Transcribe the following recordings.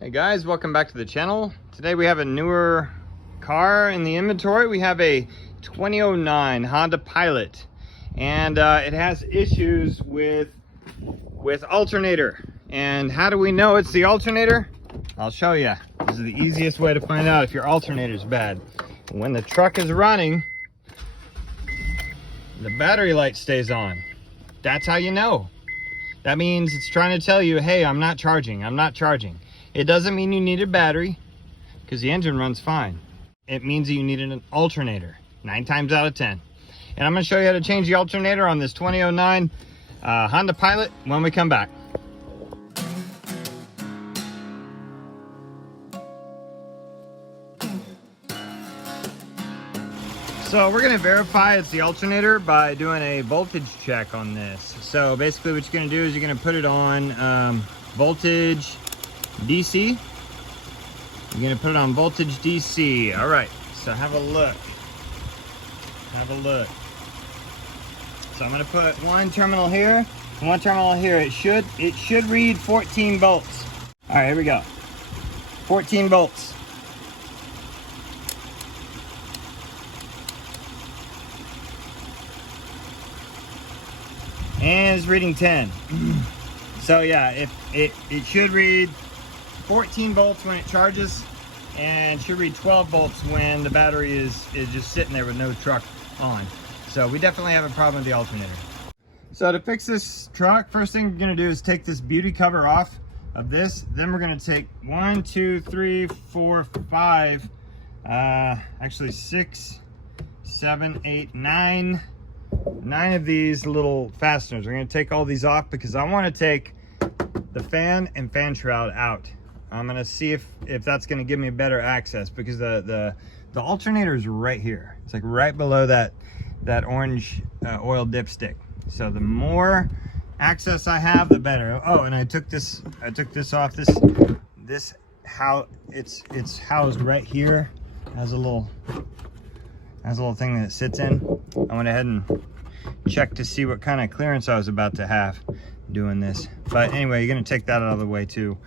Hey guys, welcome back to the channel. Today we have a newer car in the inventory. We have a 2009 Honda Pilot, and it has issues with alternator. And how do we know it's the alternator? I'll show you. This is the easiest way to find out if your alternator is bad. When the truck is running, the battery light stays on. That's how you know. That means it's trying to tell you, hey, I'm not charging. It doesn't mean you need a battery, because the engine runs fine. It means that you need an alternator, 9 times out of 10. And I'm going to show you how to change the alternator on this 2009 Honda Pilot when we come back. So we're going to verify it's the alternator by doing a voltage check on this. So basically what you're going to do is you're going to put it on voltage DC. You're going to put it on voltage DC. All right, so have a look. So I'm going to put one terminal here and one terminal here. It should read 14 volts. All right, here we go. 14 volts. And it's reading 10. So yeah, it should read 14 volts when it charges, and should read 12 volts when the battery is just sitting there with no truck on. So we definitely have a problem with the alternator. So to fix this truck, first thing we're gonna do is take this beauty cover off of this. Then we're gonna take 1, 2, 3, 4, 5, actually 6, 7, 8, 9 of these little fasteners. We're going to take all these off because I want to take the fan and fan shroud out. I'm going to see if that's going to give me better access, because the alternator is right here. It's like right below that orange oil dipstick. So the more access I have, the better. Oh, and I took this off. This how it's housed right here. Has a little thing that it sits in. I went ahead and checked to see what kind of clearance I was about to have doing this. But anyway, you're gonna take that out of the way too.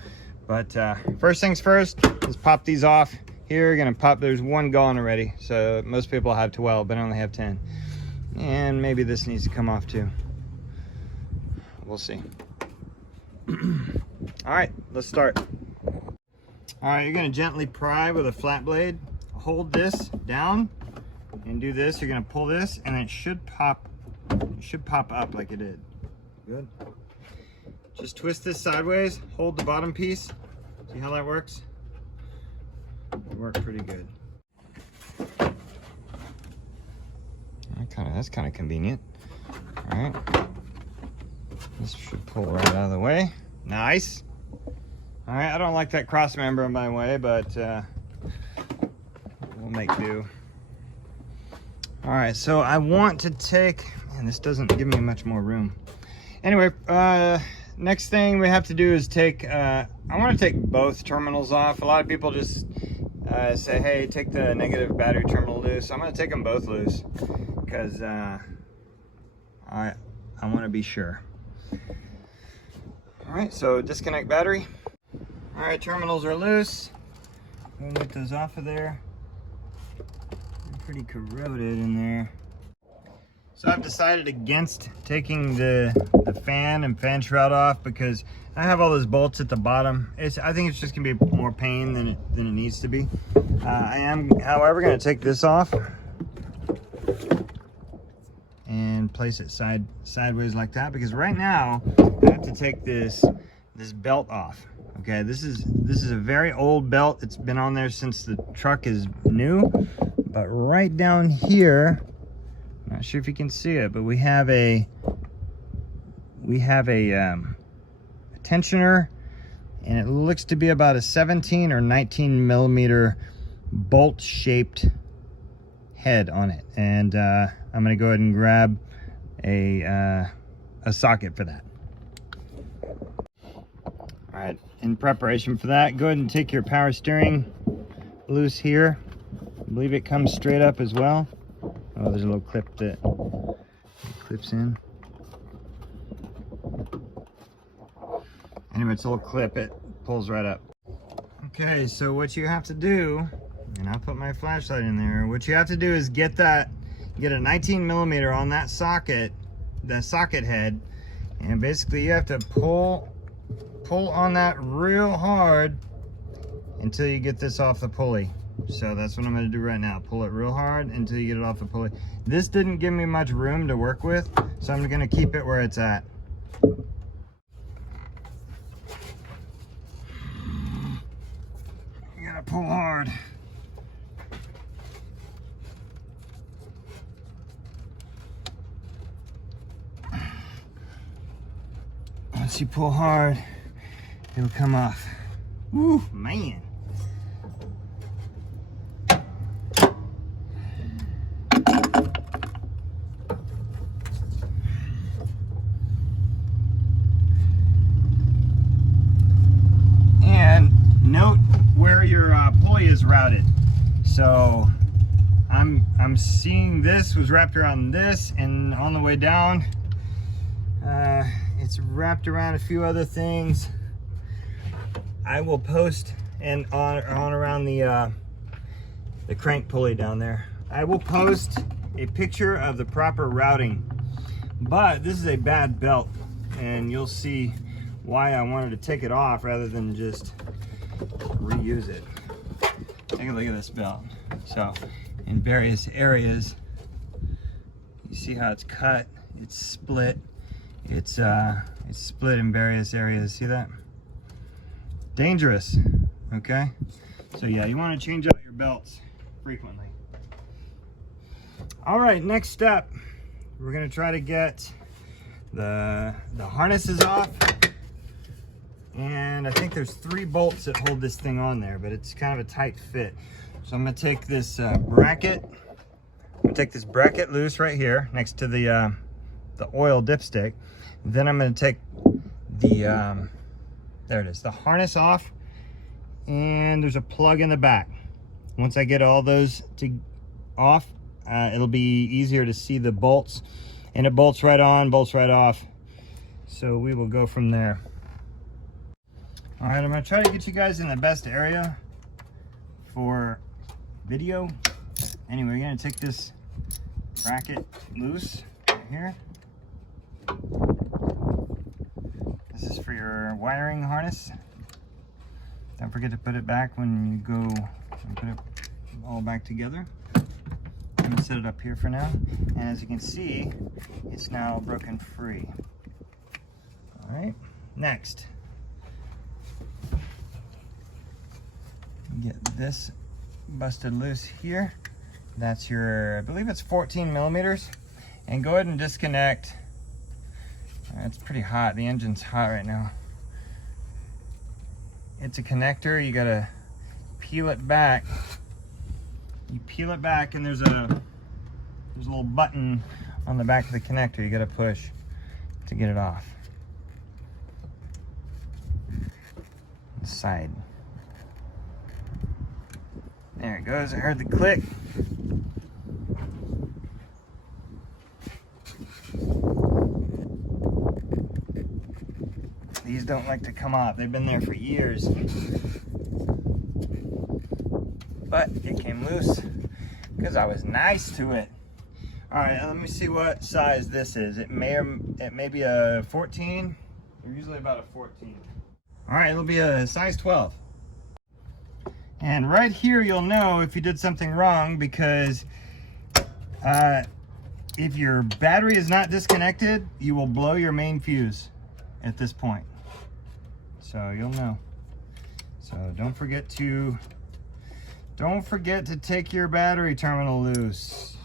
But first things first, let's pop these off. Here, you're gonna pop, there's one gone already. So most people have 12, but I only have 10. And maybe this needs to come off too. We'll see. All right, let's start. All right, you're gonna gently pry with a flat blade. Hold this down and do this. You're gonna pull this and it should pop up like it did. Good. Just twist this sideways, hold the bottom piece. See how that works? It worked pretty good. That's kind of convenient. All right. This should pull right out of the way. Nice. All right, I don't like that cross member in my way, but we'll make do. All right, so I want to take, and this doesn't give me much more room. Anyway, next thing we have to do is take, I want to take both terminals off. A lot of people just say, hey, take the negative battery terminal loose. I'm going to take them both loose because I want to be sure. All right, so disconnect battery. All right, terminals are loose. We'll get those off of there. Pretty corroded in there. So I've decided against taking the fan and fan shroud off because I have all those bolts at the bottom. I think it's just gonna be more pain than it needs to be. I am, however, gonna take this off and place it sideways like that, because right now I have to take this belt off. Okay, this is a very old belt. It's been on there since the truck is new. But right down here, not sure if you can see it, but we have a tensioner, and it looks to be about a 17 or 19 millimeter bolt shaped head on it. And I'm gonna go ahead and grab a socket for that. All right, in preparation for that, go ahead and take your power steering loose here. I believe it comes straight up as well. Oh, there's a little clip that clips in. Anyway, it's a little clip, it pulls right up. Okay, so what you have to do, and I'll put my flashlight in there, what you have to do is get a 19 millimeter on that socket, the socket head, and basically you have to pull on that real hard until you get this off the pulley. So that's what I'm going to do right now. Pull it real hard until you get it off the pulley. This didn't give me much room to work with, so I'm going to keep it where it's at. You gotta pull hard. Once you pull hard, it'll come off. Woo, man. And note where your pulley is routed. So I'm seeing this was wrapped around this, and on the way down, it's wrapped around a few other things. I will post and on around the crank pulley down there. I will post a picture of the proper routing, but this is a bad belt, and you'll see why I wanted to take it off rather than just reuse it. Take a look at this belt. So in various areas, you see how it's cut, it's split. It's split in various areas. See that? Dangerous. Okay. So yeah, you want to change out your belts frequently. All right, next step, we're gonna try to get the harnesses off, and I think there's 3 bolts that hold this thing on there, but it's kind of a tight fit. So I'm gonna take this bracket. I'm gonna take this bracket loose right here next to the oil dipstick. Then I'm going to take the there it is, the harness off, and there's a plug in the back. Once I get all those off, it'll be easier to see the bolts, and it bolts right on, bolts right off. So we will go from there. All right, I'm going to try to get you guys in the best area for video. Anyway, we're going to take this bracket loose right here. This is for your wiring harness. Don't forget to put it back when you go and put it all back together. I'm going to set it up here for now. And as you can see, it's now broken free. All right, next. Get this busted loose here. That's your, I believe it's 14 millimeters. And go ahead and disconnect. It's pretty hot. The engine's hot right now. It's a connector. You gotta peel it back. You peel it back, and there's a little button on the back of the connector you gotta push to get it off. Side. There it goes. I heard the click. These don't like to come off. They've been there for years. But it came loose because I was nice to it. All right, let me see what size this is. It may be a 14. They're usually about a 14. All right, it'll be a size 12. And right here, you'll know if you did something wrong, because if your battery is not disconnected, you will blow your main fuse at this point. So you'll know. So don't forget to take your battery terminal loose.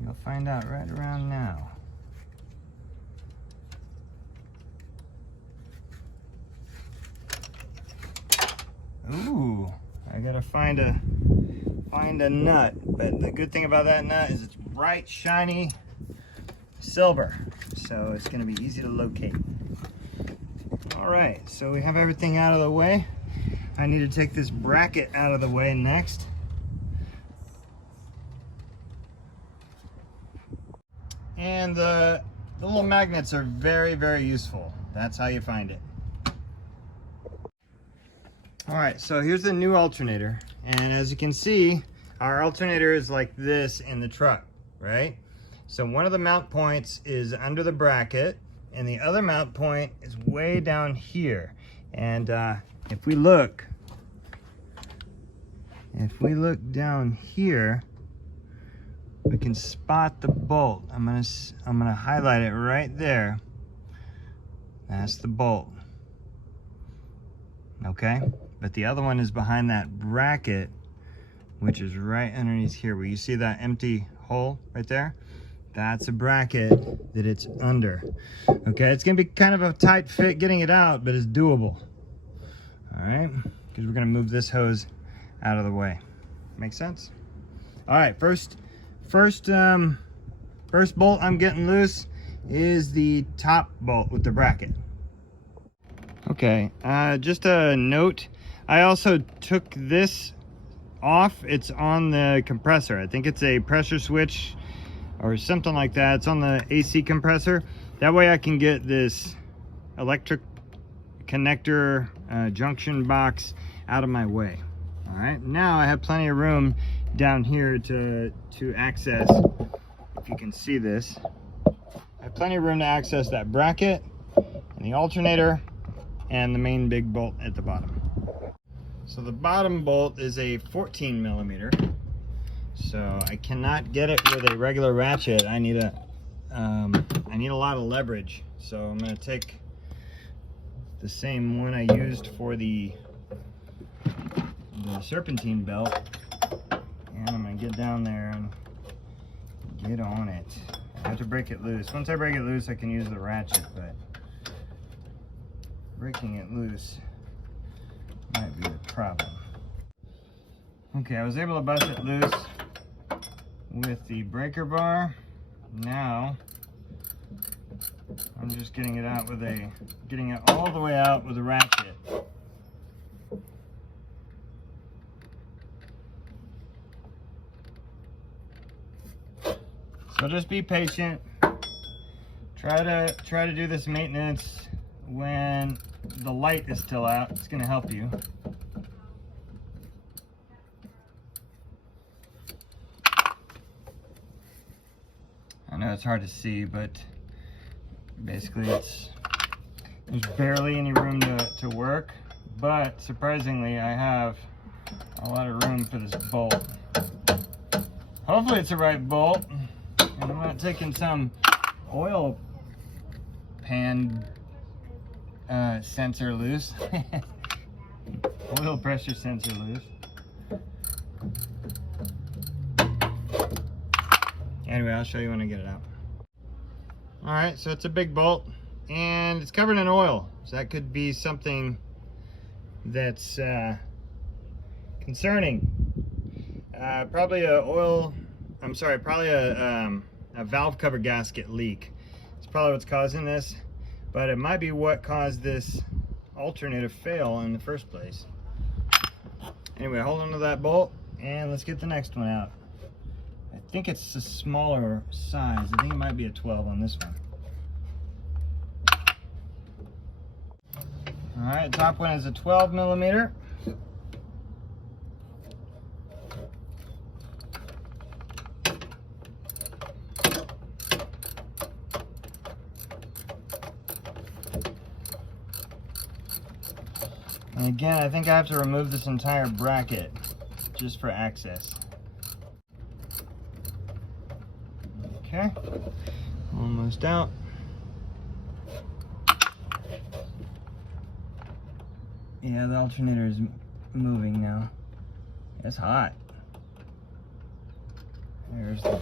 You'll find out right around now. Ooh, I gotta find a nut. But the good thing about that nut is it's bright, shiny silver. So it's gonna be easy to locate. All right, so we have everything out of the way. I need to take this bracket out of the way next. And the little magnets are very, very useful. That's how you find it. All right, so here's the new alternator. And as you can see, our alternator is like this in the truck, right? So one of the mount points is under the bracket and the other mount point is way down here. And if we look down here, we can spot the bolt. I'm gonna highlight it right there. That's the bolt. Okay, but the other one is behind that bracket, which is right underneath here. Where you see that empty hole right there? That's a bracket that it's under. Okay, it's gonna be kind of a tight fit getting it out, but it's doable. All right, because we're gonna move this hose out of the way. Make sense? All right, first bolt I'm getting loose is the top bolt with the bracket. Okay, just a note, I also took this off. It's on the compressor. I think it's a pressure switch or something like that. It's on the AC compressor. That way I can get this electric connector junction box out of my way. All right, now I have plenty of room down here to access, if you can see this. I have plenty of room to access that bracket and the alternator and the main big bolt at the bottom. So the bottom bolt is a 14 millimeter. So I cannot get it with a regular ratchet. I need a lot of leverage. So I'm gonna take the same one I used for the serpentine belt, and I'm gonna get down there and get on it. I have to break it loose. Once I break it loose, I can use the ratchet, but breaking it loose might be the problem. Okay, I was able to bust it loose with the breaker bar. Now I'm just getting it all the way out with a ratchet. So just be patient. Try to do this maintenance when the light is still out. It's going to help you. I know it's hard to see, but basically there's barely any room to work, but surprisingly I have a lot of room for this bolt. Hopefully it's the right bolt, and I'm not taking some oil pan sensor loose. Oil pressure sensor loose. Anyway, I'll show you when I get it out. All right, so it's a big bolt and it's covered in oil. So that could be something that's concerning. Probably a valve cover gasket leak. It's probably what's causing this, but it might be what caused this alternator fail in the first place. Anyway, hold on to that bolt and let's get the next one out. I think it's a smaller size. I think it might be a 12 on this one. All right, top one is a 12 millimeter. And again, I think I have to remove this entire bracket just for access. Okay, almost out. Yeah, the alternator is moving now. It's hot. There's the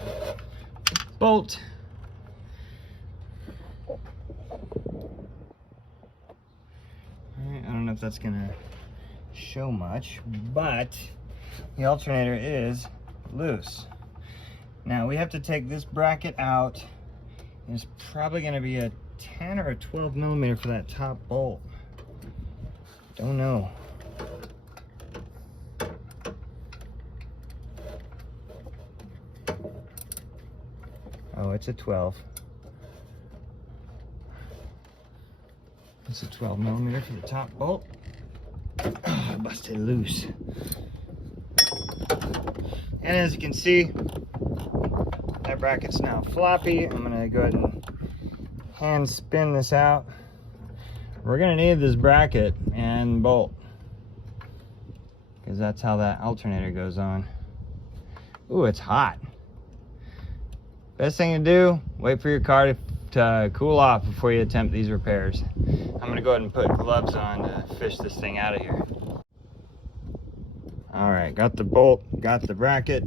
bolt. Alright, I don't know if that's gonna show much, but the alternator is loose. Now we have to take this bracket out, and it's probably going to be a 10 or a 12 millimeter for that top bolt. Don't know. Oh, it's a 12. It's a 12 millimeter for the top bolt. busted loose. And as you can see, that bracket's now floppy. I'm gonna go ahead and hand spin this out. We're gonna need this bracket and bolt, because that's how that alternator goes on. Ooh, it's hot. Best thing to do, wait for your car to cool off before you attempt these repairs. I'm gonna go ahead and put gloves on to fish this thing out of here. All right, got the bolt, got the bracket.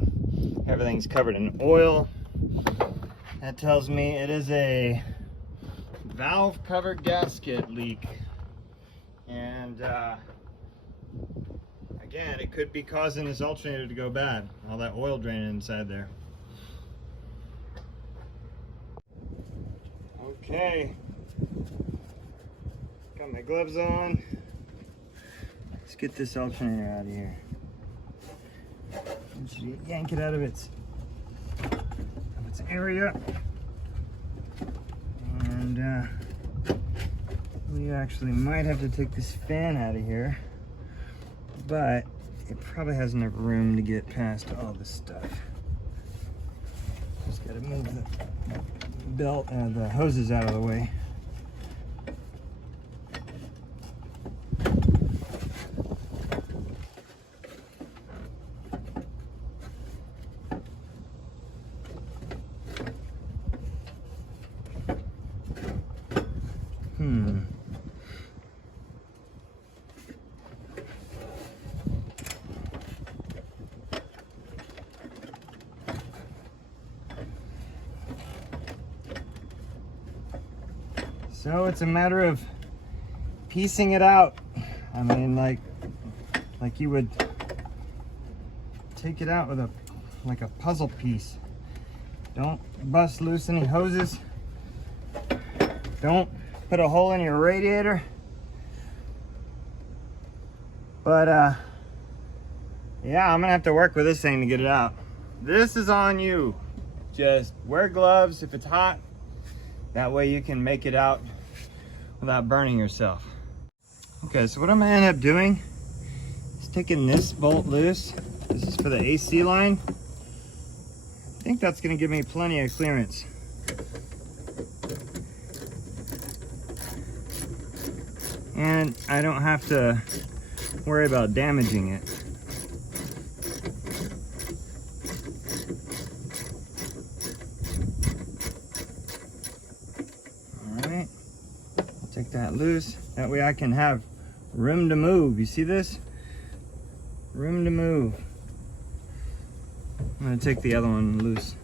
Everything's covered in oil. That tells me it is a valve cover gasket leak. And again, it could be causing this alternator to go bad. All that oil draining inside there. Okay, got my gloves on. Let's get this alternator out of here. Yank it out of its area. And we actually might have to take this fan out of here, but it probably has enough room to get past all this stuff. Just gotta move the belt and the hoses out of the way. So it's a matter of piecing it out. I mean, like you would take it out with like a puzzle piece. Don't bust loose any hoses. Don't put a hole in your radiator. But yeah, I'm gonna have to work with this thing to get it out. This is on you. Just wear gloves if it's hot. That way you can make it out without burning yourself. Okay, so what I'm gonna end up doing is taking this bolt loose. This is for the AC line. I think that's gonna give me plenty of clearance. And I don't have to worry about damaging it. Alright, take that loose. That way I can have room to move. You see this? Room to move. I'm gonna take the other one loose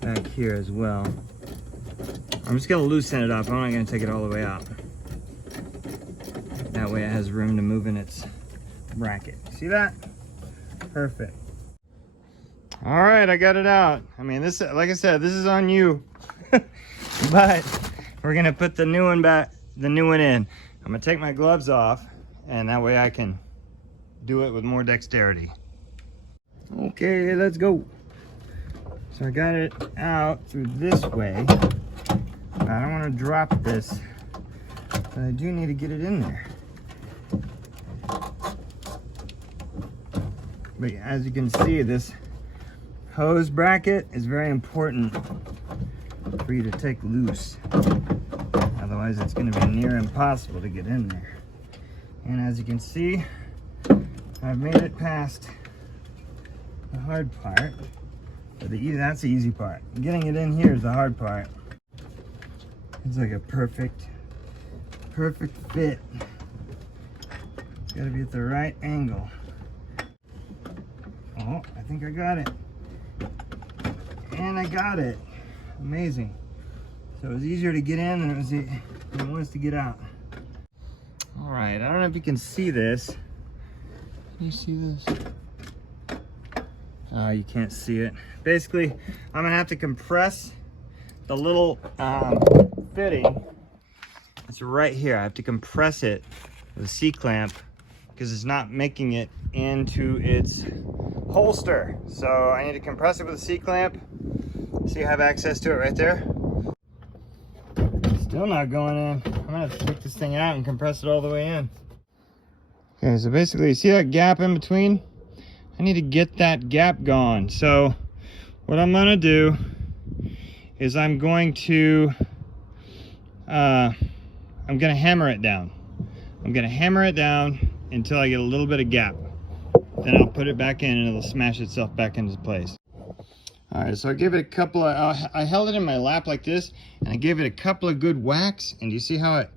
back here as well. I'm just gonna loosen it up. I'm not gonna take it all the way out. That way it has room to move in its bracket. See that? Perfect. All right, I got it out. I mean, this, like I said, this is on you. But we're gonna put the new one back, the new one in. I'm gonna take my gloves off, and that way I can do it with more dexterity. Okay, let's go. So I got it out through this way. I don't want to drop this, but I do need to get it in there. But as you can see, this hose bracket is very important for you to take loose. Otherwise, it's going to be near impossible to get in there. And as you can see, I've made it past the hard part. But that's the easy part. Getting it in here is the hard part. It's like a perfect fit. It's got to be at the right angle. Oh, I think I got it. And I got it. Amazing. So it was easier to get in than it was to get out. All right, I don't know if you can see this. Can you see this? You can't see it. Basically, I'm gonna have to compress the little fitting. It's right here. I have to compress it with a C-clamp because it's not making it into its holster. So I need to compress it with a C-clamp. See, I have access to it right there. Still not going in. I'm gonna have to take this thing out and compress it all the way in. Okay, so basically, see that gap in between? I need to get that gap gone. So what I'm gonna do is I'm gonna hammer it down. I'm gonna hammer it down until I get a little bit of gap. Then I'll put it back in and it'll smash itself back into place. All right, so I gave it a couple of, I held it in my lap like this, and I gave it a couple of good whacks, and you see how it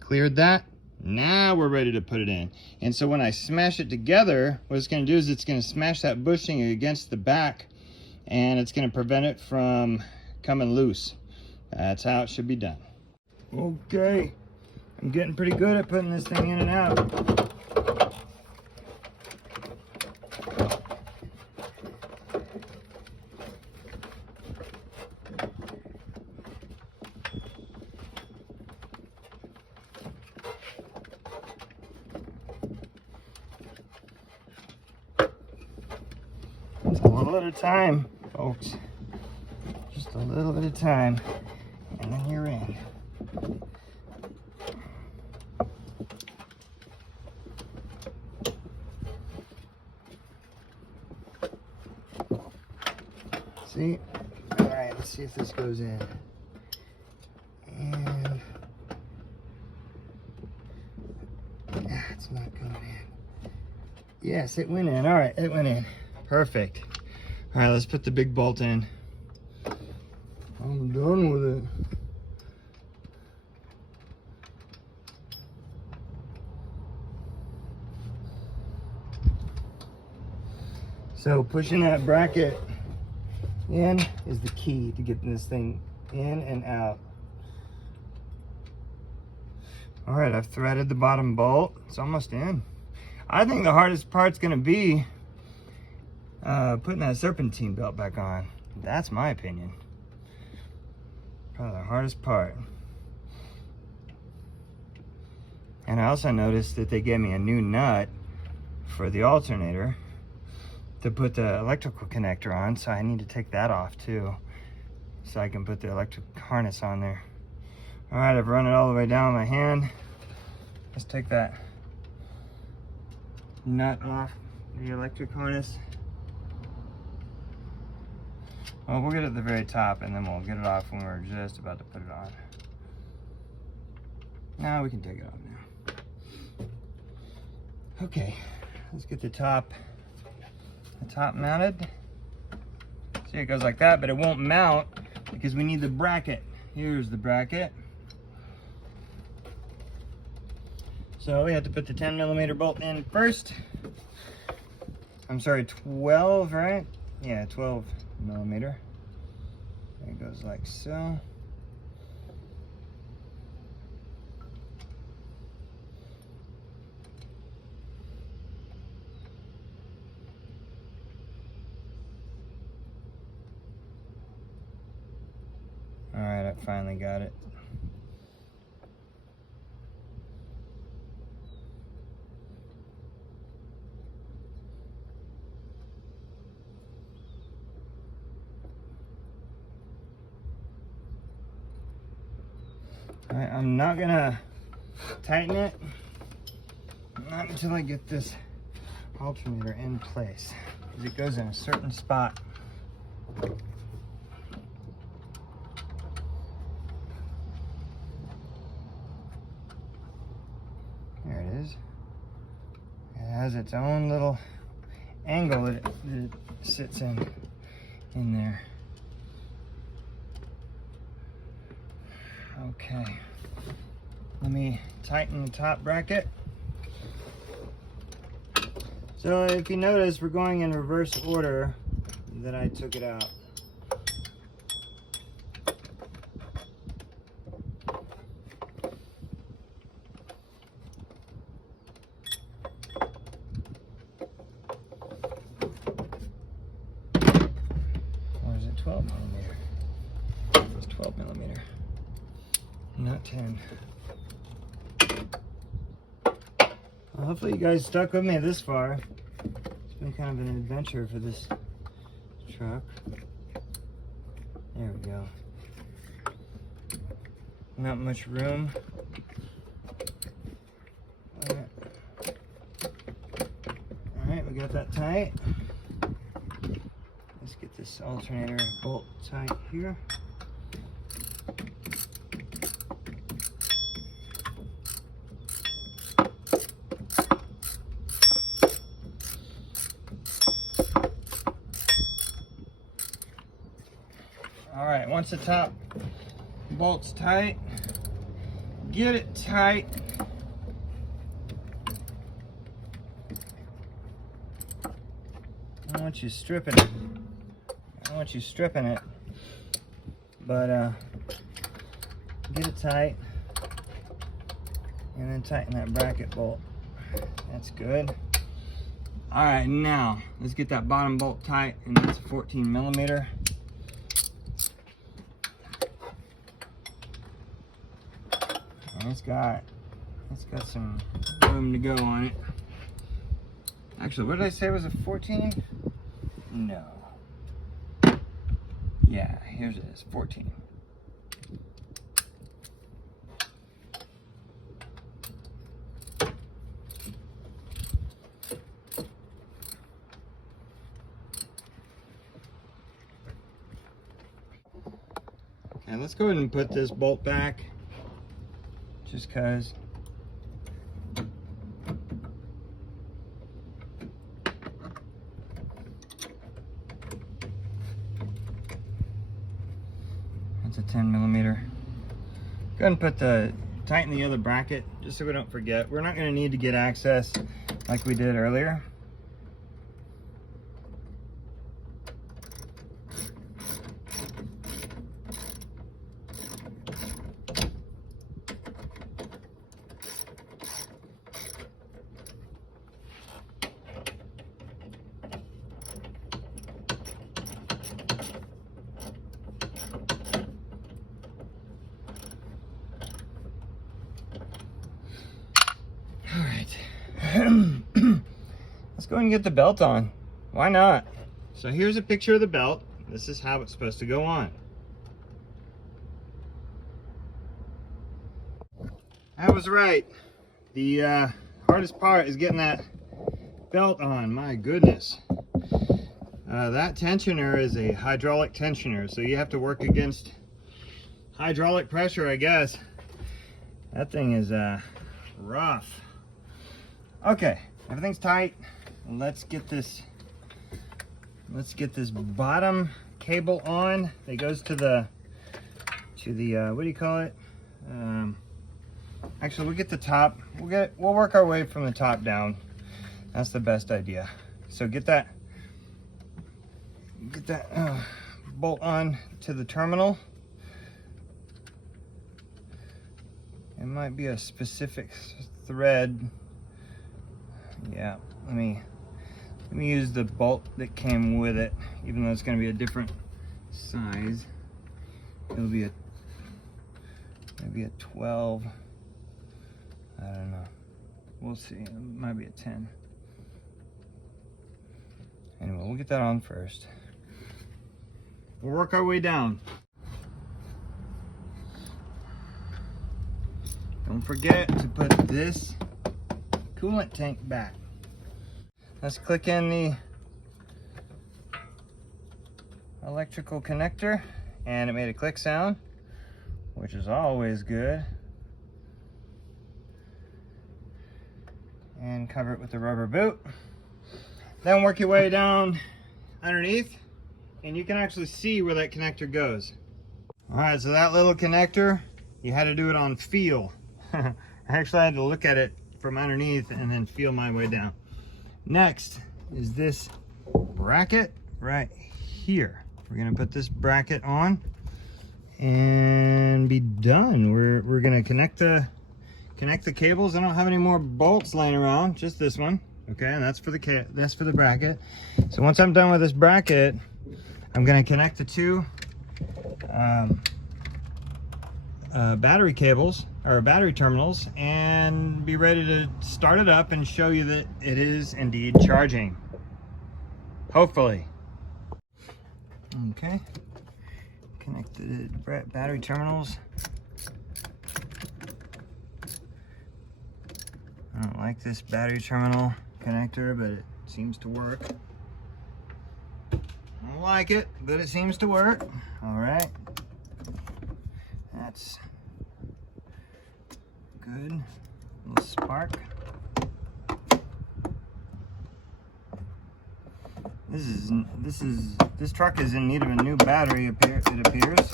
cleared that? Now we're ready to put it in. And so when I smash it together, what it's gonna do is it's gonna smash that bushing against the back, and it's gonna prevent it from coming loose. That's how it should be done. Okay, I'm getting pretty good at putting this thing in and out. Just a little at a time, folks. Just a little at a time, and then you're in. See? All right, let's see if this goes in. And it's not going in. Yes, it went in. All right, it went in. Perfect. All right, let's put the big bolt in. I'm done with it. So pushing that bracket in is the key to getting this thing in and out. All right, I've threaded the bottom bolt. It's almost in. I think the hardest part's gonna be putting that serpentine belt back on. That's my opinion. Probably the hardest part. And I also noticed that they gave me a new nut for the alternator to put the electrical connector on, so I need to take that off too, so I can put the electric harness on there. All right, I've run it all the way down my hand. Let's take that nut off the electric harness. Well, we'll get it at the very top, and then we'll get it off when we're just about to put it on. Now we can take it off now. Okay, let's get the top mounted. See, it goes like that, but it won't mount because we need the bracket. Here's the bracket. So we have to put the 10mm bolt in first. I'm sorry, 12, right? Yeah, 12mm. It goes like so. All right, I finally got it. All right, I'm not gonna tighten it, not until I get this alternator in place, because it goes in a certain spot. There it is. It has its own little angle that it sits in there. Okay, let me tighten the top bracket. So if you notice, we're going in reverse order that I took it out. Or is it 12mm? It was 12mm. Not 10. Well, hopefully you guys stuck with me this far. It's been kind of an adventure for this truck. There we go. Not much room. got that tight. Let's get this alternator bolt tight here. All right, once the top bolt's tight, get it tight. I don't want you stripping it. I don't want you stripping it, but get it tight, and then tighten that bracket bolt. That's good. All right, now let's get that bottom bolt tight, and that's 14 millimeter. And it's got some room to go on it. Actually, what did I say was a 14? No. Yeah, here's it is, 14. Okay, let's go ahead and put this bolt back, just because. That's a 10 millimeter. Go ahead and tighten the other bracket, just so we don't forget. We're not going to need to get access like we did earlier. All right, let's go ahead and get the belt on. Why not? So here's a picture of the belt. This is how it's supposed to go on. I was right. The hardest part is getting that belt on. My goodness. That tensioner is a hydraulic tensioner, so you have to work against hydraulic pressure, I guess. That thing is rough. Okay, everything's tight. Let's get this bottom cable on. It goes to the what do you call it? Actually, we'll get the top. We'll work our way from the top down. That's the best idea. So get that bolt on to the terminal. It might be a specific thread. Yeah, let me use the bolt that came with it, even though it's going to be a different size. It'll be maybe a 12. I don't know. We'll see. It might be a 10. Anyway, we'll get that on first. We'll work our way down. Don't forget to put this coolant tank back. Let's click in the electrical connector, and it made a click sound, which is always good. And cover it with the rubber boot. Then work your way down underneath, and you can actually see where that connector goes. All right, so that little connector, you had to do it on feel. I actually had to look at it from underneath and then feel my way down. Next is this bracket right here. We're gonna put this bracket on and be done. We're gonna connect the cables. I don't have any more bolts laying around, just this one. Okay, and that's for the bracket. So once I'm done with this bracket, I'm gonna connect the two battery cables or battery terminals and be ready to start it up and show you that it is indeed charging. Hopefully. Okay, connect the battery terminals. I don't like this battery terminal connector, but it seems to work. I don't like it, but it seems to work. All right. That's good. Little spark. This truck is in need of a new battery, it appears.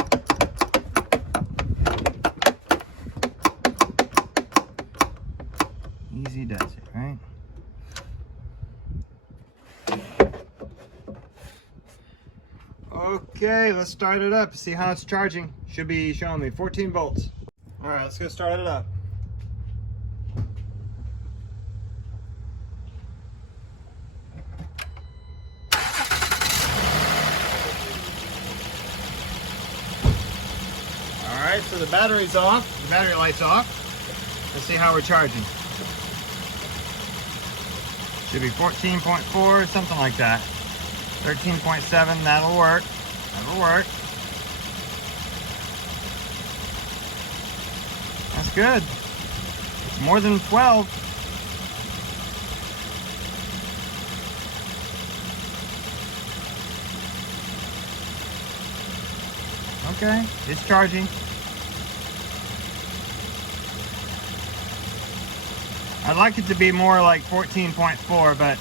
Easy does it, right? Okay, let's start it up. See how it's charging. Should be showing me 14 volts. All right, let's go start it up. All right, so the battery's off. The battery light's off. Let's see how we're charging. Should be 14.4, something like that. 13.7, that'll work. That'll work. That's good. It's more than 12. Okay, it's charging. I'd like it to be more like 14.4, but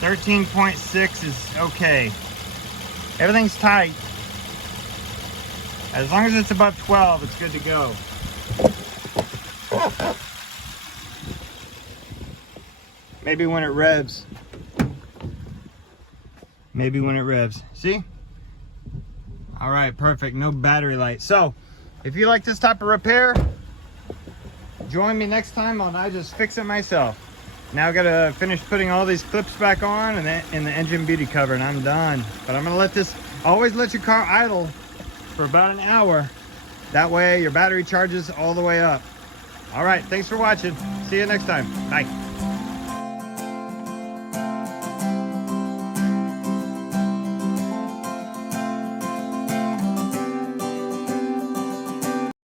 13.6 is okay. Everything's tight. As long as it's above 12, it's good to go. Maybe when it revs. Maybe when it revs. See? All right, perfect. No battery light. So, if you like this type of repair, join me next time on I Just Fix It Myself. Now I gotta finish putting all these clips back on and the engine beauty cover, and I'm done. But I'm gonna let this, always let your car idle for about an hour. That way your battery charges all the way up. All right, thanks for watching. See you next time. Bye.